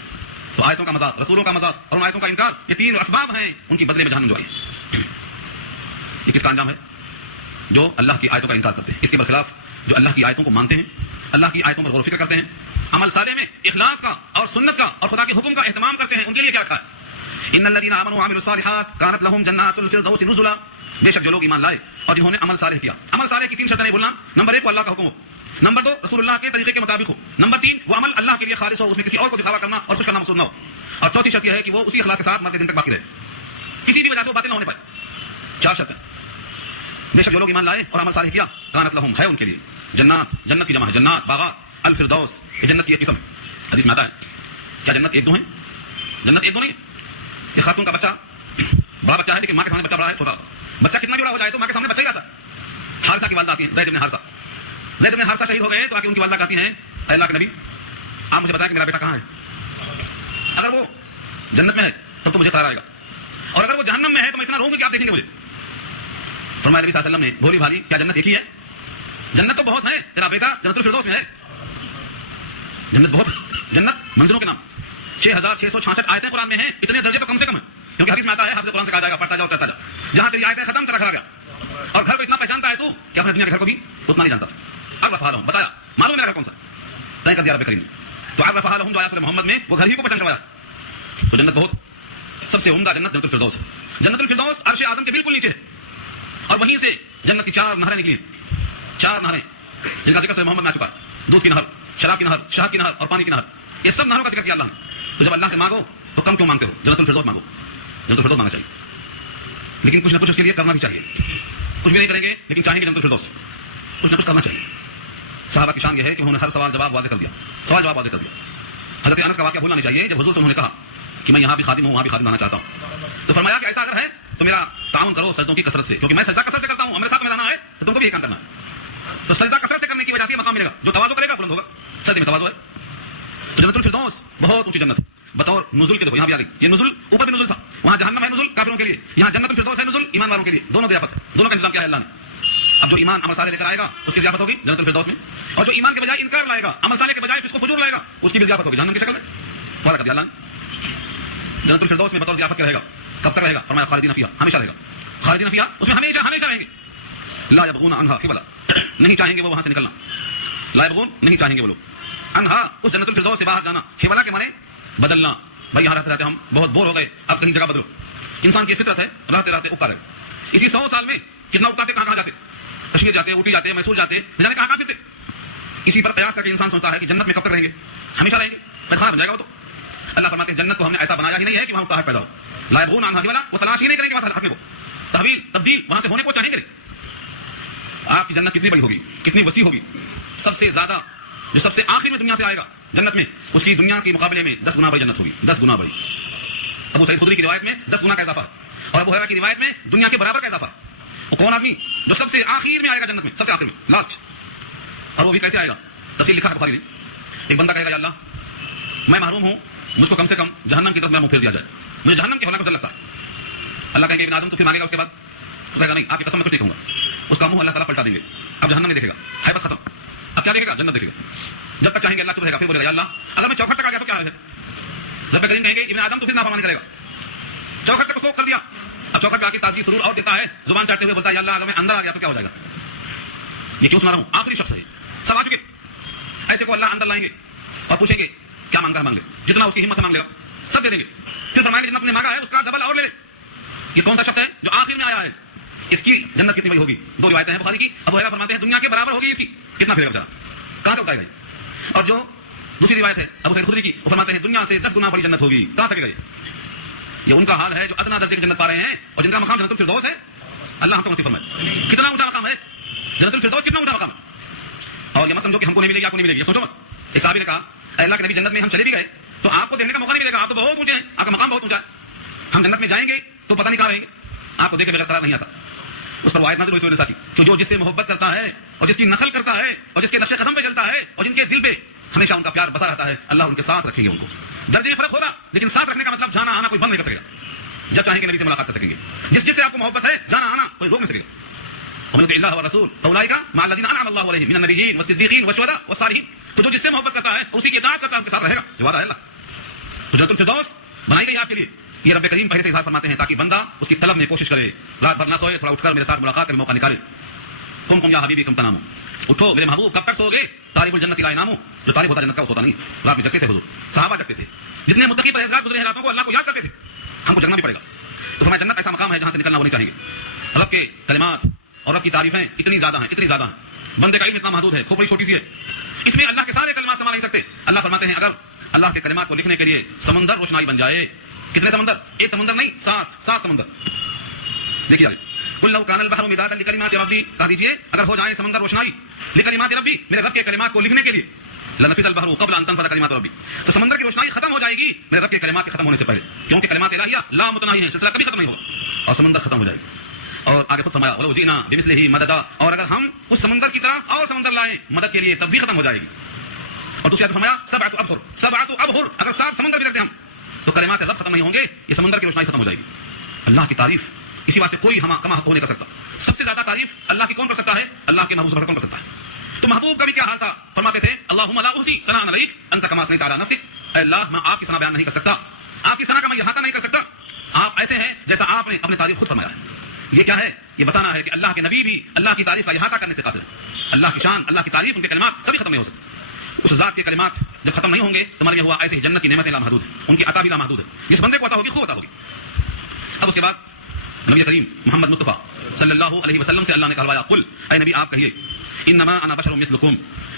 تو آیتوں کا مذاق, رسولوں کا مذاق اور ان آیتوں کا انکار, یہ تین اسباب ہیں ان کی بدلے میں جہنم جو ہے. یہ کس کا انجام ہے؟ جو اللہ کی آیتوں کا انکار کرتے ہیں. اس کے برخلاف جو اللہ کی آیتوں کو مانتے ہیں, اللہ کی آیتوں پر غور و فکر کرتے ہیں, عمل صالح میں اخلاص کا اور سنت کا اور خدا کے حکم کا اہتمام کرتے ہیں, ان کے لیے کیا رکھا ہے؟ ان الذين امنوا وعملوا الصالحات كانت لهم جنات الفردوس نزلا. بے شک جو لوگ ایمان لائے اور جنہوں نے عمل صالح کیا. عمل صالح کی تین شرطیں نہیں بھولنا. نمبر 1 وہ اللہ کا حکم ہو, نمبر 2 رسول اللہ کے طریقے کے مطابق ہو, نمبر 3 وہ عمل اللہ کے لیے خالص ہو, اس میں کسی اور کو دکھاوا کرنا اور خوش کرنا مقصود نہ ہو, اور چوتھی شرط یہ ہے کہ وہ اسی اخلاص کے ساتھ مرتے دن تک باقی رہے, کسی بھی وجہ سے وہ باطل نہ ہونے پائے. 4 شرطیں. بے شک جو لوگ ایمان لائے اور عمل صالح کیا كانت لهم ہے ان کے لیے جنات, جنت کی جمع ہے جنات, باغات, الفردوس, یہ جنت کی ایک قسم ہے. حدیث میں آتا ہے کیا جنت ایک دو ہیں؟ جنت ایک دو نہیں. یہ خاتون کا بچہ بڑا بچہ ہے لیکن ماں کے سامنے بچہ بڑا ہے چھوٹا. بچہ کتنا بھی بڑا ہو جائے تو ماں کے سامنے بچہ ہی آتا ہے. حارثہ کی والدہ آتی ہیں, زید بن حارثہ. زید بن حارثہ شہید ہو گئے تو آ کے ان کی والدہ کہتی ہیں اے اللہ کے نبی آپ مجھے بتائیں کہ میرا بیٹا کہاں ہے. اگر وہ جنت میں ہے تب تو مجھے قرار آئے گا, اور اگر وہ جہنم میں ہے تو میں اتنا رہوں گا کہ آپ دیکھیں گے مجھے. فرمایا نبی صلی اللہ علیہ وسلم نے بھولی بھالی کیا جنت ایک ہی ہے؟ جنت تو بہت ہے, تیرا بیٹا جنت الفردوس میں ہے. جنت بہت, جنت منزلوں کے نام 6666 آیتیں قرآن میں ہیں, اتنے درجے تو کم سے کم ہیں, کیونکہ حدیث میں آتا ہے حافظ قرآن سے کہا جائے گا پڑھتا جاؤ کرتا جاؤ. جہاں تیری آیتیں ختم ترکھا گیا, اور گھر کو اتنا پہچانتا ہے تو کہ اپنے دنیا کے گھر کو بھی اتنا نہیں جانتا تھا. اب رفع بتایا معلوم میرا گھر کون سا طے کر دیا رب کریم نے. تو اب رفع جو آیا سورہ محمد میں وہ گھر ہی کو پہچان کروایا. تو جنت بہت, سب سے عمدہ جنت جنت الفردوس ہے. جنت الفردوس عرش اعظم کے بالکل نیچے ہے, اور وہیں سے جنت کی 4 نہریں نکلی ہیں. 4 نہریں جن کا ذکر سورہ محمد میں آ چکا ہے. دودھ کی نہر, شراب کی نہر, شہد کی نہر اور پانی کی نہر, یہ سب نہروں کا ذکر کیا اللہ نے. تو جب اللہ سے مانگو تو کم کیوں مانگتے ہو؟ جنت الفردوس مانگو, جنت الفردوس مانگنا چاہیے. لیکن کچھ نہ کچھ اس کے لیے کرنا بھی چاہیے. کچھ بھی نہیں کریں گے لیکن چاہیں گے جنت الفردوس, کچھ نہ کچھ کرنا چاہیے. صحابہ کی شان یہ ہے کہ انہوں نے ہر سوال جواب واضح کر دیا, سوال جواب واضح کر دیا. حضرت انس کا واقعہ بھولنا نہیں چاہیے. جب حضور سے انہوں نے کہا کہ میں یہاں بھی خادم ہوں وہاں بھی خادم بننا چاہتا ہوں, تو فرمایا کہ ایسا اگر ہے تو میرا تعاون کرو سجدوں کی کثرت سے, کیونکہ میں سجدہ کثرت سے کرتا ہوں اور میرے ساتھ ملانا ہے تو تم کو بھی یہ کام کرنا ہے. تو سجدہ کثرت سے کرنے کی وجہ سے یہ مقام ملے گا. جو تواضع کرے گا بلند ہوگا. سجدے میں تواضع ہے. تو جنت الفردوس بہت اونچی جنت بطور نزول کے. دیکھو یہاں بھی آ گئی, یہ نزول اوپر بھی نزول تھا, وہاں جہنم ہے نزول کافروں کے لیے, یہاں جنت الفردوس ہے نزول ایمان والوں کے لیے. دونوں ضیافت ہے, دونوں کا انتظام کیا ہے اللہ نے. اب جو ایمان عمل صالح لے کر آئے گا اس کی ضیافت ہوگی جنت الفردوس میں, اور جو ایمان کے بجائے انکار لائے گا, عمل صالح کے بجائے فسق و فجور لائے گا, اس کی بھی ضیافت ہوگی جہنم کی شکل میں. وعدہ کر دیا اللہ نے. جنت الفردوس میں بطور ضیافت کے رہے گا. کب تک رہے گا؟ فرمایا خالدین فیہا, ہمیشہ رہے گا. خالدین فیہا اس میں ہمیشہ ہمیشہ رہیں گے. لا یبغون عنہا حولا, نہیں چاہیں گے وہ وہاں سے نکلنا. لا یبغون نہیں چاہیں گے وہ لوگ عنہا اس جنت الفردوس سے باہر جانا. حولا کے معنی بدلنا. بھائی یہاں رہتے رہتے ہم بہت بور ہو گئے, اب کہیں جگہ بدلو. انسان کی فطرت ہے رہتے رہتے اکتا رہے. اسی 100 سال میں کتنا اکتاتے, کہاں کہاں جاتے, کشمیر جاتے, اوٹی جاتے, میسور جاتے, نہ جانے کہاں کہاں پھرتے. اسی پر قیاس کر کے انسان سوچتا ہے کہ جنت میں کب تک رہیں گے، ہمیشہ رہیں گے، خراب ہو جائے گا وہ تو۔ اللہ فرماتے ہیں جنت کو ہم نے ایسا بنایا ہی نہیں ہے کہ وہاں اکتاہٹ پیدا ہو، لا یبغون عنہا حولا، وہ تلاش ہی نہیں کریں گے وہاں سے ہٹنے کو، تحویل تبدیل وہاں سے ہونے کو چاہیں گے۔ آپ کی جنت کتنی بڑی ہوگی، کتنی وسیع ہوگی، سب سے زیادہ جو سب سے آخر میں دنیا سے آئے گا جنت میں، اس کی دنیا کے مقابلے میں 10 گنا بڑی جنت ہوگی، 10 گنا بڑی۔ ابو سعید خدری کی روایت میں 10 گنا کا اضافہ ہے، اور ابو ہریرہ کی روایت میں دنیا کے برابر کا اضافہ ہے۔ وہ کون آدمی جو سب سے آخر میں آئے گا جنت میں، سب سے آخر میں، لاسٹ، اور وہ بھی کیسے آئے گا؟ تفصیل لکھا ہے بخاری نے۔ ایک بندہ کہے گا یا اللہ میں محروم ہوں، مجھ کو کم سے کم جہنم کی طرف میرا منہ پھیر دیا جائے، مجھے جہنم کے ہونے کا ڈر لگتا ہے۔ اللہ کہیں گے ابن آدم تو پھر مانگے گا، اس کے بعد تو کہے گا نہیں آپ کی قسم میں کچھ نہیں کہوں گا، اس کا منہ اللہ تعالیٰ پلٹا دیں گے، اب جہنم نہیں دیکھے گا، حیبت ختم، اب کیا دیکھے گا؟ جنت دیکھے گا۔ جب تک چاہیں گے اللہ چپ رہے گا، پھر بولے گا یا اللہ اگر میں چوکھٹ تک آ گیا تو کیا ہے؟ جب تک کریم کہیں گے ابن آدم تو پھر نافرمانی کرے گا، چوکھٹ تک اس کو کر دیا، اب چوکھٹ پہ آ کے تازگی سرور اور دیتا ہے، زبان چاٹتے ہوئے بولتا ہے یا اللہ اگر میں اندر آ گیا تو کیا ہو جائے گا؟ یہ کیوں سنا رہا ہوں؟ آخری شخص ہے، سب آ چکے، ایسے کو اللہ اندر لائیں گے اور پوچھیں گے کیا مانگا ہے مانگ لے، جتنا اس کی ہمت ہے مانگ لے گا، سب دے دیں گے، پھر فرمائیں گے جتنا تم نے مانگا ہے اس کا ڈبل اور لے لے۔ یہ کون سا شخص ہے جو آخر میں آیا ہے؟ اس کی جنت کتنی بڑی ہوگی؟ 2 روایتیں ہیں بخاری کی، ابو ہریرہ فرماتے ہیں دنیا کے برابر ہوگی اس کی، کتنا پھرے گا بیچارہ، کہاں سے اٹھائے گا؟ اور جو دوسری روایت ہے ابو سعید خدری کی، وہ فرماتے ہیں دنیا سے 10 گنا بڑی جنت ہوگی، کہاں تک گئے؟ یہ ان کا حال ہے جو ادنا درجے کی جنت پا رہے ہیں، اور جن کا مقام جنت الفردوس ہے۔ اللہ ہم کو نصیب فرمائے، کتنا اونچا مقام ہے جنت الفردوس، کتنا اونچا مقام ہے۔ اور یہ مت سمجھو کہ ہم کو نہیں ملے گی، آپ کو نہیں ملے گی، سوچو مت۔ ایک صحابی نے کہا اے اللہ کے نبی جنت میں ہم چلے بھی گئے تو آپ کو دیکھنے کا موقع نہیں ملے گا، آپ تو بہت اونچے ہیں، آپ کا مقام بہت اونچا ہے، ہم جنت میں جائیں گے تو پتہ نہیں کہاں رہیں گے، آپ کو دیکھ کے بغیر قرار نہیں آتا۔ اس پر آیت نازل ہوئی سورہ ساتھی کہ جو جس سے محبت کرتا ہے اور جس کی نقل کرتا ہے اور جس کے نقش قدم پہ چلتا ہے اور جن کے دل پہ ہمیشہ ان کا پیار بسا رہتا ہے، اللہ ان کے ساتھ رکھیں گے، ان کو درجے میں فرق ہوگا لیکن ساتھ رکھنے کا مطلب جانا آنا کوئی بند نہیں کر سکے گا، جب چاہیں گے نبی سے ملاقات کر سکیں گے، جس سے آپ کو محبت ہے جانا آنا کوئی روک نہیں سکے گا۔ ومن يطع الله والرسول فاولئك مع الذين انعم الله عليهم من النبيين والصديقين والشهداء والصالحين، تو جو جس سے محبت کرتا ہے اسی کی اطاعت کرتا ہے، ان کے ساتھ رہے گا، یہ وعدہ ہے اللہ۔ تو جنت الفردوس بنائی گئی آپ کے لیے، یہ رب کریم پہلے سے اظہار فرماتے ہیں تاکہ بندہ اس کی طلب میں کوشش کرے، رات بھر نہ سوئے، تھوڑا اٹھ کر میرے ساتھ ملاقات کا موقع نکالے۔ قم یا حبیبی قم تنامو، اٹھو میرے محبوب کب تک سو گے؟ طالب الجنت لا ینامو، جو طالب ہوتا جنت کا وہ سوتا نہیں، رات میں جگتے تھے حضور، صحابہ جگتے تھے، جتنے متقی پرہیزگار گزرے ہیں راتوں کو اللہ کو یاد کرتے تھے، ہم کو جگنا بھی پڑے گا۔ تو فرمایا جنت ایسا مقام ہے جہاں سے نکلنا وہ نہیں چاہیں گے۔ رب کے کلمات اور رب کی تعریفیں اتنی زیادہ ہیں، اتنی زیادہ ہیں، بندے کا علم اتنا محدود ہے، کھوپڑی چھوٹی سی ہے، اس میں اللہ کے سارے کلمات سنبھال نہیں سکتے۔ اللہ فرماتے ہیں اگر اللہ کے کلمات کو لکھنے کے لیے سمندر روشنائی بن جائے، کتنے سمندر؟ ایک سمندر نہیں، 7 سمندر۔ دیکھیے قل لو كان البحر مدادا لكلمات ربي، کہہ دیجئے اگر ہو جائے سمندر روشنائی لکلمات ربی، میرے رب کے کلمات کو لکھنے کے لیے، لنفد البحر قبل ان تنفد كلمات ربی، تو سمندر کی روشنائی ختم ہو جائے گی میرے رب کے کلمات کے ختم ہونے سے پہلے، کیونکہ کلمات الہیہ لا متناہی ہیں، سلسلہ کبھی ختم نہیں ہوگا، اور سمندر ختم ہو جائے گا۔ اور آگے خود فرمایا ولو جئنا بمثلہ مددا، اور اگر ہم اس سمندر کی طرح اور سمندر لائیں مدد کے لیے تب بھی ختم ہو جائے گی۔ اور دوسری آیت فرمایا سبعۃ ابحر، اگر 7 سمندر بھی رکھ دیں ہم تو کلمات رب ختم نہیں ہوں گے، یہ سمندر کی روشنائی ختم ہو جائے گی۔ اللہ کی تعریف اسی واسطے کوئی ہم کما حق نہیں کر سکتا، سب سے زیادہ تعریف اللہ کی کون کر سکتا ہے؟ اللہ کے محبوب سے کون کر سکتا ہے؟ تو محبوب کا بھی کیا حال تھا؟ فرماتے تھے اللہم لا احصی ثناء علیک انت کما اثنیت علی نفسک، اے اللہ میں آپ کی ثنا بیان نہیں کر سکتا، آپ کی ثنا کا میں احاطہ نہیں کر سکتا، آپ ایسے ہیں جیسا آپ نے اپنی تعریف خود فرمایا ہے۔ یہ کیا ہے؟ یہ بتانا ہے کہ اللہ کے نبی بھی اللہ کی تعریف کا احاطہ کرنے سے قاصر ہے، اللہ کی شان، اللہ کی تعریف، ان کے کلمات کبھی ختم نہیں ہو سکتے۔ اس ذات کے کلمات جب ختم نہیں ہوں گے تمہارے ہوا ایسے ہی جنت کی نعمتیں لامحدود ہیں، ان کی عطا بھی لامحدود ہے، جس بندے کو عطا ہوگی خوب عطا ہوگی۔ اب اس کے بعد نبی کریم محمد مصطفیٰ صلی اللہ علیہ وسلم سے اللہ نے کہلوایا قل، اے نبی آپ کہیے انما انا بشر مثلکم،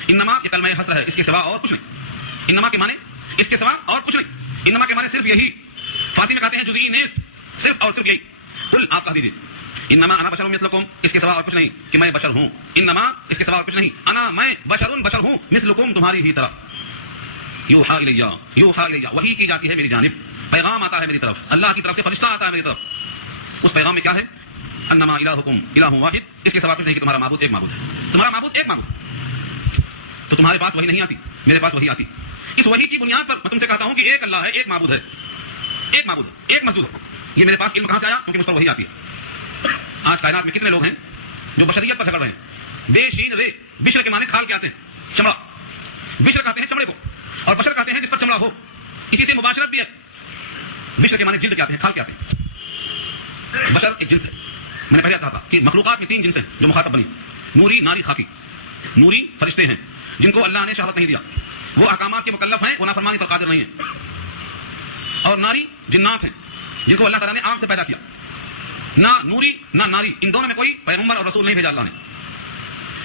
انما یہ کلمہ حصر ہے، اس کے سوا اور کچھ نہیں، انما کے معنی اس کے سوا اور کچھ نہیں، انما کے معنی صرف یہی، فارسی میں کہتے ہیں جزئی نیست، صرف اور صرف یہی۔ قل آپ کہہ دیجیے انما انا بشر مثلکم، اس کے سوا اور کچھ نہیں کہ میں بشر ہوں، انما اس کے سوا اور کچھ نہیں، انا میں بشر ہوں، مثلکم تمہاری ہی طرح، یوحا الیہ وحی کی جاتی ہے میری جانب، پیغام آتا ہے میری طرف، اللہ کی طرف سے فرشتہ آتا ہے میری طرف۔ اس پیغام میں کیا ہے؟ انما الہکم الہ واحد، اس کے سوا کچھ نہیں کہ تمہارا معبود ایک معبود ہے، تمہارا معبود ایک معبود۔ تو تمہارے پاس وحی نہیں آتی، میرے پاس وحی آتی، اس وحی کی بنیاد پر میں تم سے کہتا ہوں کہ ایک اللہ ہے، ایک معبود ہے، ایک معبود ہے، ایک مسجود ہے۔ یہ میرے پاس علم کہاں سے آیا؟ کیونکہ مجھ پر وحی آتی ہے۔ آج کائنات میں کتنے لوگ ہیں جو بشریت پر جھگڑ رہے ہیں؟ بے شین رے، بشر کے معنی کھال کے آتے ہیں، چمڑا، بشر کہتے ہیں چمڑے کو، اور بشر کہتے ہیں جس پر چمڑا ہو، اسی سے مباشرت بھی ہے۔ بشر کے معنی جلد کے آتے ہیں، کھال کے آتے ہیں۔ بشر ایک جنس ہے، میں نے پہلے کہا تھا کہ مخلوقات میں 3 جنس ہیں جو مخاطب بنی، نوری، ناری، خاکی۔ نوری فرشتے ہیں جن کو اللہ نے شہوت نہیں دیا، وہ احکامات کے مکلف ہیں، وہ نافرمانی پر قادر نہیں ہیں۔ اور ناری جنات ہیں جن کو اللہ تعالیٰ نے آگ سے پیدا کیا، نہ نوری نہ ناری، ان دونوں میں کوئی پیغمبر اور رسول نہیں بھیجا اللہ نے۔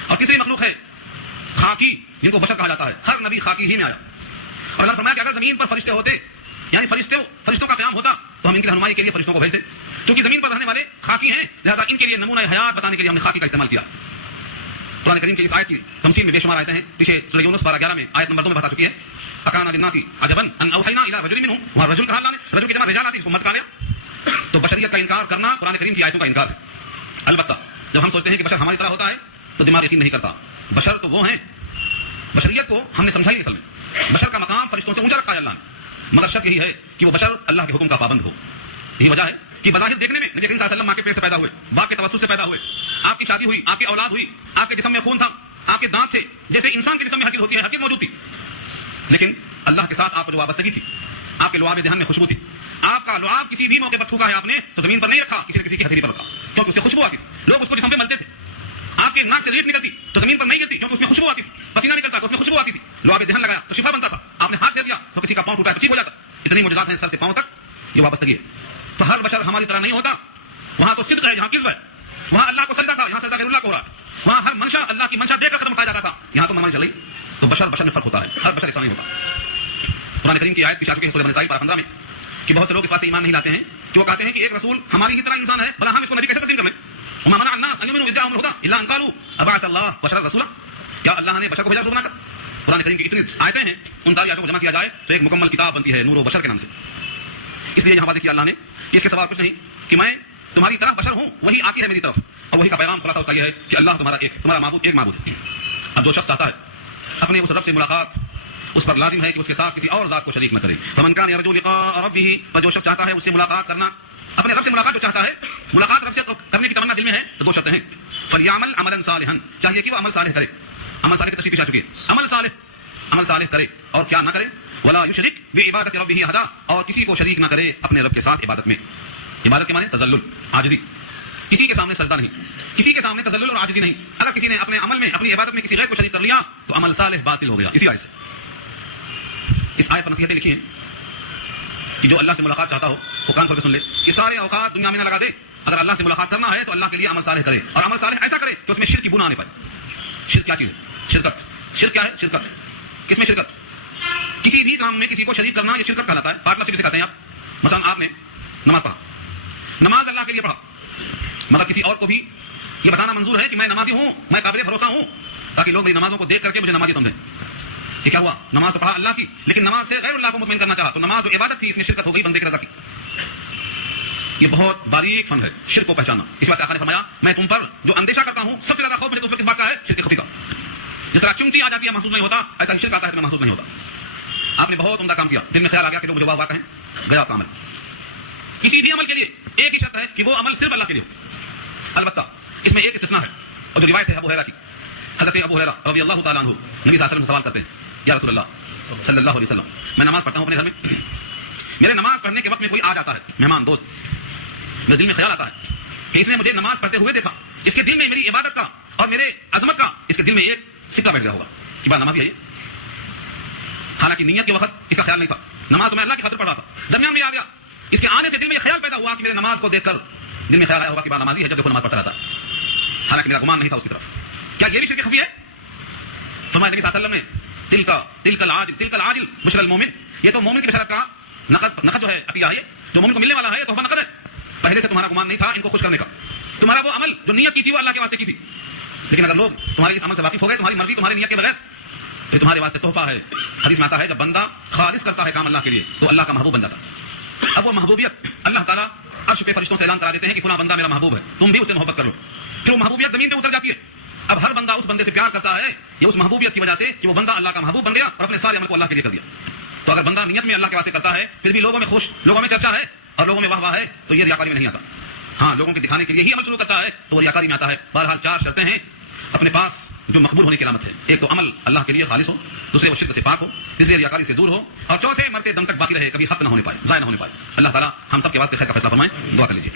اور تیسری مخلوق ہے خاکی جن کو بشر کہا جاتا ہے، ہر نبی خاکی ہی میں آیا. اور اللہ نے فرمایا کہ اگر زمین پر فرشتے ہوتے، یعنی فرشتوں کا قیام ہوتا تو ہم ان کی رہنمائی کے لیے فرشتوں کو بھیجتے. کیونکہ زمین پر رہنے والے خاکی ہیں، لہذا ان کے لیے نمونہ حیات بتانے کے لیے ہم نے خاکی کا استعمال کیا. قرآن کریم کی اس آیت کی تمثیل میں بے شمار آیتیں ہیں. پیچھے سورہ یونس 12-11 میں آیت نمبر 2 میں بتا چکی ہے. اکان للناس عجبا ان اوحینا الی رجل منهم، وہاں رجل کہا اللہ نے، رجل کی جمع رجال آتی، اس کو مرد کہا گیا. تو بشریت کا انکار کرنا قرآن کریم کی آیتوں کا انکار ہے. البتہ جب ہم سوچتے ہیں کہ بشر ہماری طرح ہوتا ہے تو دماغ یقین نہیں کرتا. بشر تو وہ ہیں، بشریت کو ہم نے سمجھا ہی نہیں. اصل میں بشر کا مقام فرشتوں سے اونچا رکھا ہے اللہ نے، مگر شرط یہی ہے کہ وہ بشر اللہ کے حکم کا پابند ہو. یہی وجہ ہے کہ بظاہر دیکھنے میں نبی کریم صلی اللہ علیہ وسلم ماں کے پیٹ سے پیدا ہوئے، باپ کے توسط سے پیدا ہوئے، آپ کی شادی ہوئی، آپ کی اولاد ہوئی، آپ کے جسم میں خون تھا، آپ کے دانت تھے، جیسے انسان کے جسم میں حقیقت ہوتی ہے حقیقت موجود تھی. لیکن اللہ کے ساتھ آپ کو جو وابستگی تھی، آپ کے لعاب دہن میں خوشبو تھی. آپ کا لعاب کسی بھی موقع پر تھوکا ہے آپ نے تو زمین پر نہیں رکھا، کسی نہ کسی کی ہتھیلی پر رکھا، کیونکہ اسے خوشبو آتی تھی. لوگ اس کو جسم پہ ملتے تھے. آپ کے ناک سے ریت نکلتی تو زمین پر نہیں گرتی، کیونکہ اس میں خوشبو آتی تھی. پسینہ نکلتا تو اس میں خوشبو آتی تھی. لعاب دہن لگایا تو شفا بنتا تھا. آپ نے ہاتھ دے دیا تو کسی کا پاؤں ٹوٹا تو ٹھیک ہو جاتا. اتنی معجزات ہیں سر سے پاؤں تک، یہ وابستگی ہے. تو ہر بشر ہماری طرح نہیں ہوتا. وہاں تو صدق ہے، یہاں کذب ہے. وہاں اللہ کو سجدہ تھا، یہاں سجدہ غیر اللہ کو ہو رہا. وہاں ہر منشا اللہ کی منشا دے کر قدم اٹھایا جاتا تھا، یہاں تو منمانی چل رہی. تو بشر میں فرق ہوتا ہے، ہر بشر ایسا نہیں ہوتا. قرآن کریم کی آیت پیش آ چکی ہے سورہ بنی اسرائیل 15 میں کہ بہت سے لوگ اس واسطے ایمان نہیں لاتے ہیں کہ وہ کہتے ہیں کہ ایک رسول ہماری ہی طرح انسان ہے، بھلا ہم اس کو نبی کیسے تسلیم کر لیں؟ وما منع الناس ان يؤمنوا إذ جاءهم الهدى الا ان قالوا ابعث الله بشرا رسولا. کیا اللہ نے بشر کو بھیجا رسول بنا کر؟ قرآن کریم کی اتنی آیتیں ہیں، 39 آیتوں کو جمع کیا جائے تو ایک مکمل کتاب بنتی ہے نور و بشر کے نام سے. اس لیے یہاں واضح کیا اللہ نے، اس کے سوا کچھ نہیں کہ میں تمہاری طرح بشر ہوں، وہی آتی ہے میری طرف، اور وہی کا پیغام خلاصہ اس کا یہ ہے کہ اللہ تمہارا ایک، تمہارا معبود ایک معبود ہے. اب جو شخص چاہتا ہے اپنے اس رب سے ملاقات، اس پر لازم ہے کہ اس کے ساتھ کسی اور ذات کو شریک نہ کرے. فمن كان يرجو لقاء ربه، پر جو شخص چاہتا ہے اس سے ملاقات کرنا، اپنے رب سے ملاقات جو چاہتا ہے، ملاقات رب سے کرنے کی تمنا دل میں ہے، تو 2 شرطیں ہیں. فليعمل عملا صالحا، چاہیے کہ وہ عمل صالح کرے. عمل صالح کی تشریح پیش آ چکی ہے. عمل صالح کرے اور کیا نہ کرے. ولا يشرك بعبادة ربه احدا، اور کسی کو شریک نہ کرے اپنے رب کے ساتھ عبادت میں. عبادت کے معنی تذلل، عاجزی. کسی کے سامنے سجدہ نہیں، کسی کے سامنے تذلل اور عاجزی نہیں. اگر کسی نے اپنے عمل میں، اپنی عبادت میں کسی غیر کو شریک کر لیا تو عمل صالح باطل ہو گیا. اسی آیت سے، اس آیت پر نصیحتیں لکھی ہیں کہ جو اللہ سے ملاقات چاہتا ہو وہ کان کھول کے سن لے کہ سارے اوقات دنیا میں نہ لگا دے. اگر اللہ سے ملاقات کرنا ہے تو اللہ کے لیے عمل صالح کرے، اور عمل صالح ایسا کرے کہ اس میں شرک کی بو نہ آنے پائے. شرک کیا چیز ہے؟ شرکت. شرک کیا ہے؟ شرکت. کس میں شرکت؟ کسی بھی کام میں کسی کو شریک کرنا، یہ شرکت کہلاتا ہے. پارٹنرشپ سے کہتے ہیں آپ. مثلا آپ نے نماز پڑھا، نماز اللہ کے لیے پڑھا، مگر کسی اور کو بھی یہ بتانا منظور ہے کہ میں نمازی ہوں، میں قابل بھروسہ ہوں، تاکہ لوگ میری نمازوں کو دیکھ کر کے مجھے نمازی سمجھیں. یہ کیا ہوا؟ نماز تو پڑھا اللہ کی، لیکن نماز سے غیر اللہ کو مطمئن کرنا چاہا، تو نماز جو عبادت تھی اس میں شرکت ہو گئی بندے کی رضا کی. یہ بہت باریک فن ہے شرک کو پہچاننا. اس واسطے آقا نے فرمایا میں تم پر جو اندیشہ کرتا ہوں، سب سے زیادہ خوف مجھے تم پر کس بات کا ہے؟ شرک خفی کا. جس طرح چمٹی آ جاتی ہے محسوس نہیں ہوتا، ایسا ہی شرک آتا ہے تو محسوس نہیں ہوتا. آپ نے بہت عمدہ کام کیا، دل میں خیال آ گیا کہ لوگ مجھے واہ واہ کہیں، گیا آپ کا عمل. کسی بھی عمل کے لیے ایک ہی شرط ہے کہ وہ عمل صرف اللہ کے لیے ہو. البتہ اس میں ایک استثناء ہے، اور جو روایت ہے ابو ہریرہ کی. حضرت ابو ہریرہ رضی اللہ تعالیٰ عنہ نبی صلی اللہ علیہ وسلم سے سوال کرتے ہیں، یا رسول اللہ صلی اللہ علیہ وسلم، میں نماز پڑھتا ہوں اپنے گھر میں، میرے نماز پڑھنے کے وقت میں کوئی آ جاتا ہے، مہمان دوست، میرے دل میں خیال آتا ہے کہ اس نے مجھے نماز پڑھتے ہوئے دیکھا، اس کے دل میں میری عبادت کا اور میرے عظمت کا، اس کے دل میں ایک سکہ بیٹھ گیا ہوگا کہ بات نماز ہے. حالانکہ نیت کے وقت اس کا خیال نہیں تھا، نماز تو میں اللہ کی خاطر پڑھ رہا تھا، درمیان میں آ گیا، اس کے آنے سے دل میں یہ خیال پیدا ہوا کہ میرے نماز کو دیکھ کر دل میں خیال آیا ہوگا کہ بات نمازی ہے، جب دیکھو نماز پڑھتا رہتا ہے، حالانکہ میرا گمان نہیں تھا اس کی طرف. کیا یہ بھی شرک خفی ہے؟ فرمایا نبی صلی اللہ علیہ وسلم نے تلک العاجل بشر المومن، یہ تو مومن کی بشارت کا نقد جو ہے عطیہ ہے، جو مومن کو ملنے والا ہے، یہ تحفہ نقد ہے. پہلے سے تمہارا گمان نہیں تھا ان کو خوش کرنے کا، تمہارا وہ عمل جو نیت کی تھی وہ اللہ کے واسطے کی تھی، لیکن اگر لوگ تمہارے اس عمل سے واقف ہو گئے، تمہاری مرضی تمہاری نیت کے بغیر، تو تمہارے واسطے تحفہ ہے. حدیث میں آتا ہے جب بندہ خالص کرتا ہے کام اللہ کے لیے تو اللہ کا محبوب بن جاتا ہے. اب وہ محبوبیت اللہ تعالیٰ عرش پہ فرشتوں سے اعلان کرا دیتے ہیں کہ فلاں بندہ میرا محبوب ہے، تم بھی اسے محبت کرو. پھر وہ محبوبیت زمین پہ اتر جاتی ہے. اب ہر بندہ اس بندے سے پیار کرتا ہے یہ اس محبوبیت کی وجہ سے کہ وہ بندہ اللہ کا محبوب بن گیا اور اپنے سارے عمل کو اللہ کے لیے کر دیا. تو اگر بندہ نیت میں اللہ کے واسطے کرتا ہے پھر بھی لوگوں میں خوش، لوگوں میں چرچا ہے اور لوگوں میں واہ واہ ہے، تو یہ ریاکاری میں نہیں آتا. ہاں لوگوں کے دکھانے کے لیے ہی عمل شروع کرتا ہے تو وہ ریاکاری میں آتا ہے. بہرحال 4 شرطیں ہیں اپنے پاس جو مقبول ہونے کی علامت ہے. ایک تو عمل اللہ کے لیے خالص ہو، دوسرے وہ شرک سے پاک ہو، تیسرے ریاکاری سے دور ہو، اور چوتھے مرتے دم تک باقی رہے، کبھی ختم نہ ہونے پائے، ضائع نہ ہونے پائے. اللہ تعالیٰ ہم سب کے واسطے خیر کا فیصلہ فرمائے. دعا کر لیجیے.